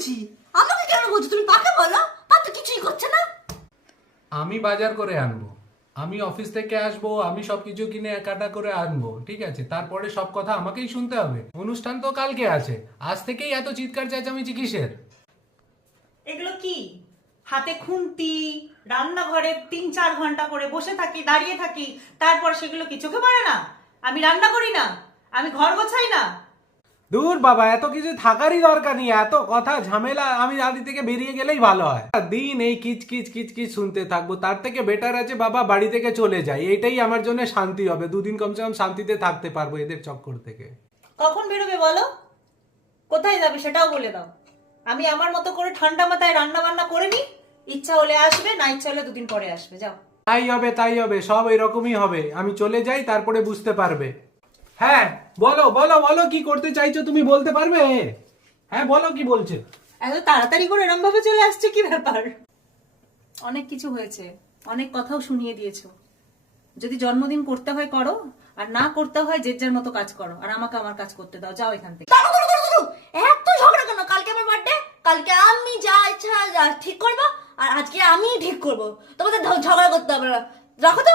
বলছি। আমাকে কেন বলছো? তুমি পাকে বলো, পা তো কিছুই করছে না। আমি বাজার করে আনবো, আমি অফিস থেকে আসবো, আমি সবকিছু কিনে কাটা করে আনবো, ঠিক আছে? তারপরে সব কথা আমাকেই শুনতে হবে? অনুষ্ঠান তো কালকে আছে, আজ থেকেই এত চিৎকার চেঁচামেচি কিসের? এগুলো কি? হাতে খুন্তি, রান্নাঘরে 3-4 ঘন্টা করে বসে থাকি, দাঁড়িয়ে থাকি, তারপর সেগুলো কি চোখে পড়ে না? আমি রান্না করি না? আমি ঘর গোছাই না? দূর বাবা, এত কিছু থাকারই দরকার নেই, এত কথা ঝামেলা আমি বাড়ি থেকে বেরিয়ে গেলেই ভালো হয়। দিন এই কিচ কিচ কিচ কিচ শুনতে থাকবো, তার থেকে বেটার আছে বাবা বাড়ি থেকে চলে যাই, এটাই আমার জন্য শান্তি হবে। দুদিন কমসে কম শান্তিতে থাকতে পারবো এদের চক্কর থেকে। কখন বেরোবে বলো? কোথায় যাবে সেটাও বলে দাও। আমি আমার মতো করে ঠান্ডা মাথায় রান্না বান্না করে নি, ইচ্ছা হলে আসবে, না ইচ্ছা হলে 2 দিন পরে আসবে। যাও। তাই হবে, তাই হবে, সব এরকমই হবে। আমি চলে যাই, তারপরে বুঝতে পারবে। হ্যাঁ বলো বলো বলো, কি করতে চাইছো তুমি, বলতে পারবে? হ্যাঁ বলো, কি বলছো? এত তাড়াতাড়ি করে এরম ভাবে চলে আসছে, কি ব্যাপার? অনেক কিছু হয়েছে, অনেক কথাও শুনিয়ে দিয়েছো। যদি জন্মদিন করতে হয় করো, আর না করতে হয় যে যার মতো কাজ করো, আর আমাকে আমার কাজ করতে দাও। যাও এখান থেকে। দাঁড়াও, দাঁড়াও, দাঁড়াও, দাঁড়াও। এত ঝগড়া কেন? কালকে আমার বার্থডে, কালকে আমি যা ইচ্ছা যা ঠিক করবো, আর আজকে আমি ঠিক করবো। তোমাদের ঝগড়া করতে হবে না। রাখো তো।